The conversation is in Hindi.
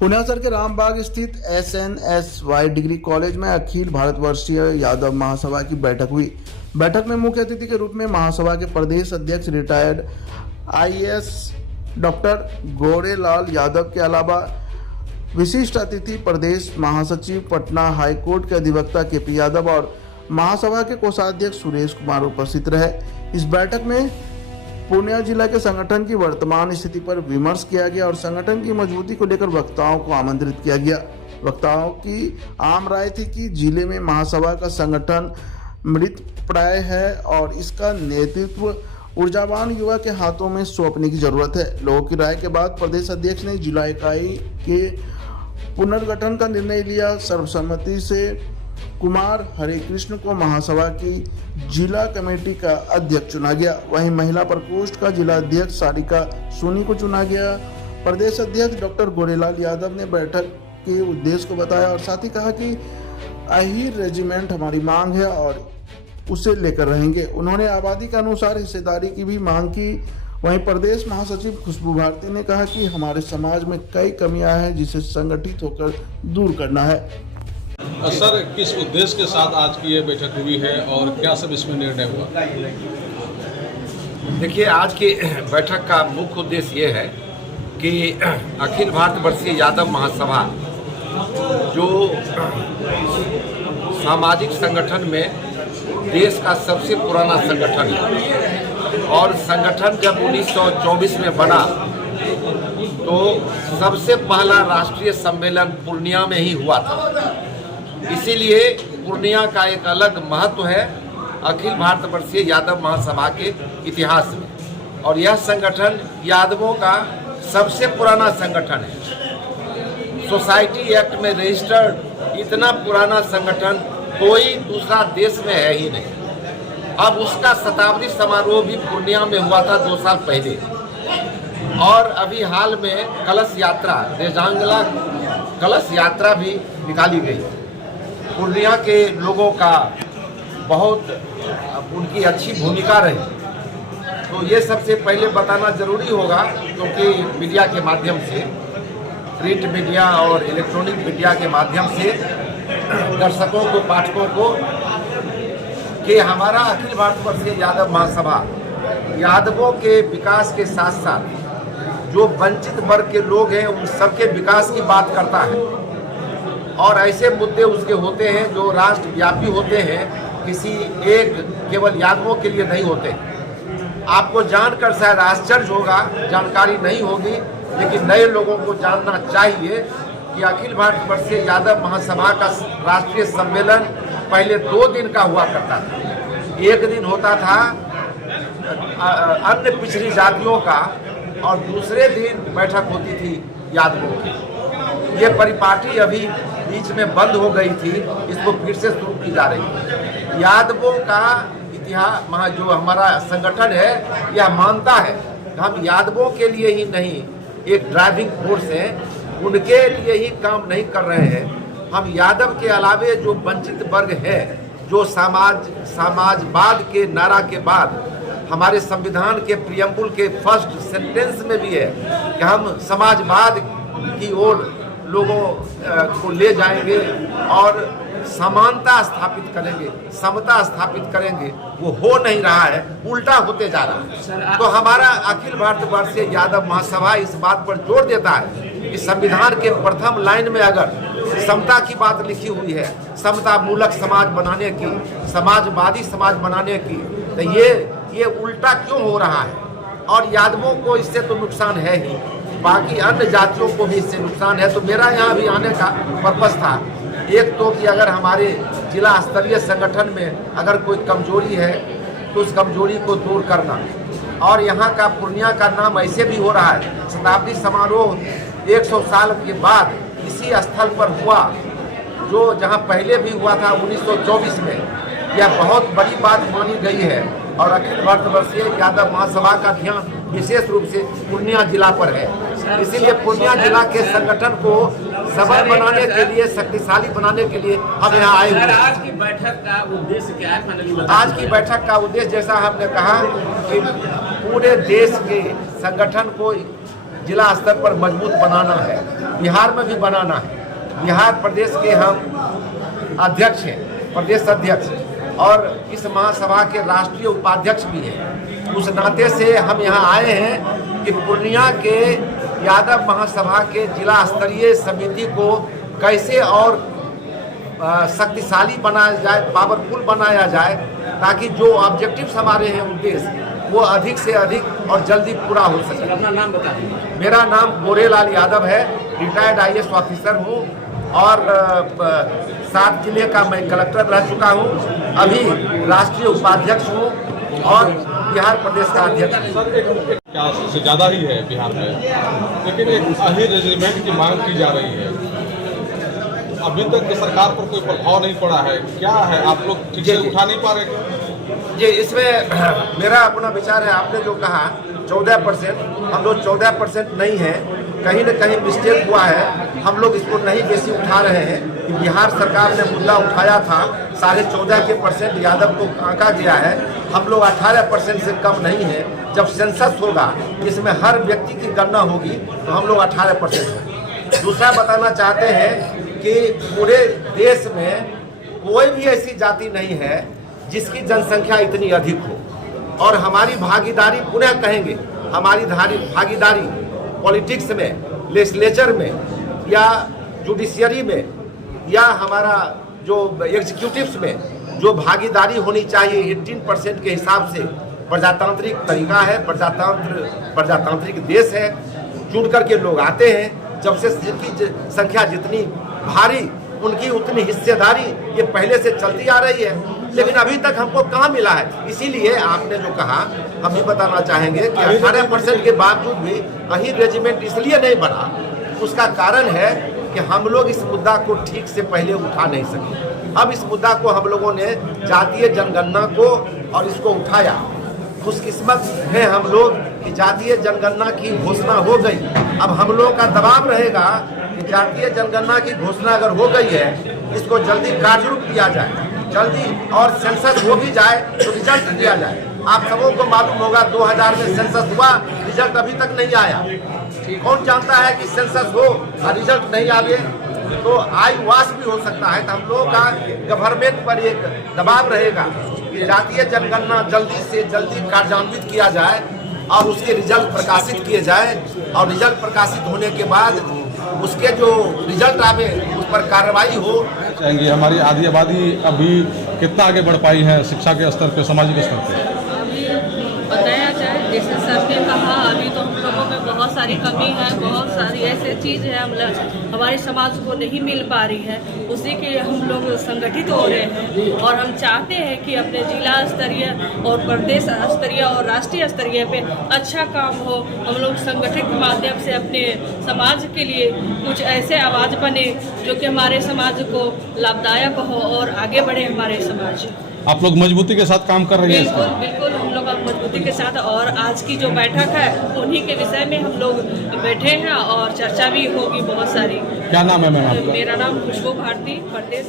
पुण्यासर के रामबाग स्थित SNSY डिग्री कॉलेज में अखिल भारतवर्षीय यादव महासभा की बैठक हुई। बैठक में मुख्य अतिथि के रूप में महासभा के प्रदेश अध्यक्ष retired IAS doctor Gorelal Yadav के अलावा विशिष्ट अतिथि प्रदेश महासचिव पटना हाईकोर्ट के अधिवक्ता KP यादव और महासभा के कोषाध्यक्ष सुरेश कुमार उपस्थित रहे। इस बैठक में पूर्णिया जिला के संगठन की वर्तमान स्थिति पर विमर्श किया गया और संगठन की मजबूती को लेकर वक्ताओं को आमंत्रित किया गया। वक्ताओं की आम राय थी कि जिले में महासभा का संगठन मृत प्राय है और इसका नेतृत्व ऊर्जावान युवा के हाथों में सौंपने की जरूरत है। लोगों की राय के बाद प्रदेश अध्यक्ष ने जिला इकाई के पुनर्गठन का निर्णय लिया। सर्वसम्मति से कुमार हरिकृष्ण को महासभा की जिला कमेटी का अध्यक्ष चुना गया। वहीं महिला प्रकोष्ठ का जिला अध्यक्ष सारिका सोनी को चुना गया। प्रदेश अध्यक्ष डॉक्टर गोरेलाल यादव ने बैठक के उद्देश्य को बताया और साथ ही कहा कि अहीर रेजिमेंट हमारी मांग है और उसे लेकर रहेंगे। उन्होंने आबादी के अनुसार हिस्सेदारी की भी मांग की। वहीं प्रदेश महासचिव खुशबू भारती ने कहा कि हमारे समाज में कई कमियां हैं जिसे संगठित होकर दूर करना है। सर, किस उद्देश्य के साथ आज की ये बैठक हुई है और क्या सब इसमें निर्णय हुआ? देखिए, आज की बैठक का मुख्य उद्देश्य ये है कि अखिल भारतवर्षीय यादव महासभा जो सामाजिक संगठन में देश का सबसे पुराना संगठन है और संगठन जब 1924 में बना तो सबसे पहला राष्ट्रीय सम्मेलन पूर्णिया में ही हुआ था। इसीलिए पूर्णिया का एक अलग महत्व है अखिल भारतवर्षीय यादव महासभा के इतिहास में और यह संगठन यादवों का सबसे पुराना संगठन है। सोसाइटी एक्ट में रजिस्टर्ड इतना पुराना संगठन कोई दूसरा देश में है ही नहीं। अब उसका शताब्दी समारोह भी पूर्णिया में हुआ था 2 साल पहले और अभी हाल में कलश यात्रा रेजांगला कलश यात्रा भी निकाली गई। पूर्णिया के लोगों का बहुत उनकी अच्छी भूमिका रही। तो ये सबसे पहले बताना जरूरी होगा क्योंकि मीडिया के माध्यम से, प्रिंट मीडिया और इलेक्ट्रॉनिक मीडिया के माध्यम से दर्शकों को, पाठकों को कि हमारा अखिल भारतवर्षीय यादव महासभा यादवों के विकास के साथ साथ जो वंचित वर्ग के लोग हैं उन सबके विकास की बात करता है और ऐसे मुद्दे उसके होते हैं जो राष्ट्रव्यापी होते हैं, किसी एक केवल यादवों के लिए नहीं होते। आपको जानकर शायद आश्चर्य होगा, जानकारी नहीं होगी, लेकिन नए लोगों को जानना चाहिए कि अखिल भारतवर्षीय यादव महासभा का राष्ट्रीय सम्मेलन पहले 2 दिन का हुआ करता था। एक दिन होता था अन्य पिछड़ी जातियों का और दूसरे दिन बैठक होती थी यादवों की। ये परिपाटी अभी बीच में बंद हो गई थी, इसको फिर से शुरू की जा रही है। यादवों का इतिहास जो हमारा संगठन है यह मानता है कि हम यादवों के लिए ही नहीं एक ड्राइविंग फोर्स है, उनके लिए ही काम नहीं कर रहे हैं। हम यादव के अलावे जो वंचित वर्ग है, जो समाजवाद के नारा के बाद हमारे संविधान के प्रियम्बुल के फर्स्ट सेंटेंस में भी है कि हम समाजवाद की ओर लोगों को ले जाएंगे और समानता स्थापित करेंगे, समता स्थापित करेंगे। वो हो नहीं रहा है, उल्टा होते जा रहा है। तो हमारा अखिल भारतवर्षीय यादव महासभा इस बात पर जोर देता है कि संविधान के प्रथम लाइन में अगर समता की बात लिखी हुई है, समता मूलक समाज बनाने की, समाजवादी समाज बनाने की, तो ये उल्टा क्यों हो रहा है? और यादवों को इससे तो नुकसान है ही, बाकी अन्य जातियों को भी इससे नुकसान है। तो मेरा यहाँ भी आने का पर्पस था एक तो कि अगर हमारे जिला स्तरीय संगठन में अगर कोई कमजोरी है तो उस कमजोरी को दूर करना। और यहाँ का पूर्णिया का नाम ऐसे भी हो रहा है, शताब्दी समारोह 100 साल के बाद इसी स्थल पर हुआ जो जहाँ पहले भी हुआ था 1924 में। यह बहुत बड़ी बात मानी गई है और अखिल भारतवर्षीय यादव महासभा का ध्यान विशेष रूप से पूर्णिया जिला पर है। इसीलिए पूर्णिया जिला के संगठन को सबल बनाने के लिए, शक्तिशाली बनाने के लिए हम यहाँ आए हुए। आज की बैठक का उद्देश्य क्या है? आज की बैठक का उद्देश्य जैसा हमने कहा कि पूरे देश के संगठन को जिला स्तर पर मजबूत बनाना है, बिहार में भी बनाना है। बिहार प्रदेश के हम अध्यक्ष हैं, प्रदेश अध्यक्ष, और इस महासभा के राष्ट्रीय उपाध्यक्ष भी हैं। उस नाते से हम यहाँ आए हैं कि पूर्णिया के यादव महासभा के जिला स्तरीय समिति को कैसे और शक्तिशाली बनाया जाए, पावरफुल बनाया जाए, ताकि जो ऑब्जेक्टिव्स हमारे हैं, उद्देश्य, वो अधिक से अधिक और जल्दी पूरा हो सके। अपना नाम बताइए। मेरा नाम गोरेलाल यादव है, रिटायर्ड IAS ऑफिसर हूँ और 7 जिले का मैं कलेक्टर रह चुका हूँ। अभी राष्ट्रीय उपाध्यक्ष हूँ और बिहार प्रदेश का अध्यक्ष। सर, एक क्या से ज़्यादा ही है बिहार में, लेकिन एक अही रेजिमेंट की मांग की जा रही है। अभी तक की सरकार पर कोई प्रभाव नहीं पड़ा है, क्या है, आप लोग ठीक से उठा नहीं पा रहे? जी, इसमें मेरा अपना विचार है। आपने जो कहा 14%, हम लोग 14% नहीं है, कहीं न कहीं मिस्टेक हुआ है। हम लोग इसको नहीं बेसी उठा रहे हैं कि बिहार सरकार ने मुद्दा उठाया था 14.5% यादव को आंका गया है। हम लोग 18% से कम नहीं है। जब सेंसस होगा, इसमें हर व्यक्ति की गणना होगी, तो हम लोग 18% होंगे। दूसरा बताना चाहते हैं कि पूरे देश में कोई भी ऐसी जाति नहीं है जिसकी जनसंख्या इतनी अधिक हो। और हमारी भागीदारी, पुनः कहेंगे, हमारी भागीदारी पॉलिटिक्स में, लेजिस्लेचर में, या जुडिशियरी में, या हमारा जो एग्जीक्यूटिव्स में जो भागीदारी होनी चाहिए 18% के हिसाब से, प्रजातांत्रिक तरीका है, प्रजातांत्रिक देश है। चुन करके लोग आते हैं। जब से जिनकी संख्या जितनी भारी, उनकी उतनी हिस्सेदारी ये पहले से चलती आ रही है, लेकिन अभी तक हमको कहाँ मिला है। इसीलिए आपने जो कहा, हम भी बताना चाहेंगे कि 18% के बावजूद भी अही रेजिमेंट इसलिए नहीं बना, उसका कारण है कि हम लोग इस मुद्दा को ठीक से पहले उठा नहीं सके। अब इस मुद्दा को हम लोगों ने जातीय जनगणना को और इसको उठाया। खुशकिस्मत है हम लोग कि जातीय जनगणना की घोषणा हो गई। अब हम लोगों का दबाव रहेगा कि जातीय जनगणना की घोषणा अगर हो गई है, इसको जल्दी कार्यरूप दिया जाए, जल्दी, और सेंसस हो भी जाए तो रिजल्ट दिया जाए। आप सबों को मालूम होगा 2000 में सेंसस हुआ, रिजल्ट अभी तक नहीं आया। कौन जानता है कि सेंसस हो और रिजल्ट नहीं आवे तो आई वाश भी हो सकता है। तो हम लोगों का गवर्नमेंट पर एक दबाव रहेगा कि जातीय जनगणना जल्दी से जल्दी कार्यान्वित किया जाए और उसके रिजल्ट प्रकाशित किए जाए, और रिजल्ट प्रकाशित होने के बाद उसके जो रिजल्ट आवे उस पर कार्रवाई हो। चाहेंगे हमारी आधी आबादी अभी कितना आगे बढ़ पाई है शिक्षा के स्तर पे, सामाजिक स्तर पे? अभी बताया जाए, जैसे सर ने कहा, अभी तो हम लोगों में बहुत सारी कमी है, बहुत सारी ऐसी चीज़ है हमारे समाज को नहीं मिल पा रही है। उसी के लिए हम लोग संगठित हो रहे हैं और हम चाहते हैं कि अपने जिला स्तरीय और प्रदेश स्तरीय और राष्ट्रीय स्तरीय पे अच्छा काम हो। हम लोग संगठित माध्यम से अपने समाज के लिए कुछ ऐसे आवाज़ बने जो कि हमारे समाज को लाभदायक हो और आगे बढ़े हमारे समाज। आप लोग मजबूती के साथ काम कर रहे हैं? बिल्कुल बिल्कुल, हम लोग अब मजबूती के साथ, और आज की जो बैठक है उन्हीं के विषय में हम लोग बैठे हैं और चर्चा भी होगी बहुत सारी। क्या नाम है मैम आपका? मेरा नाम खुशबू भारती, प्रदेश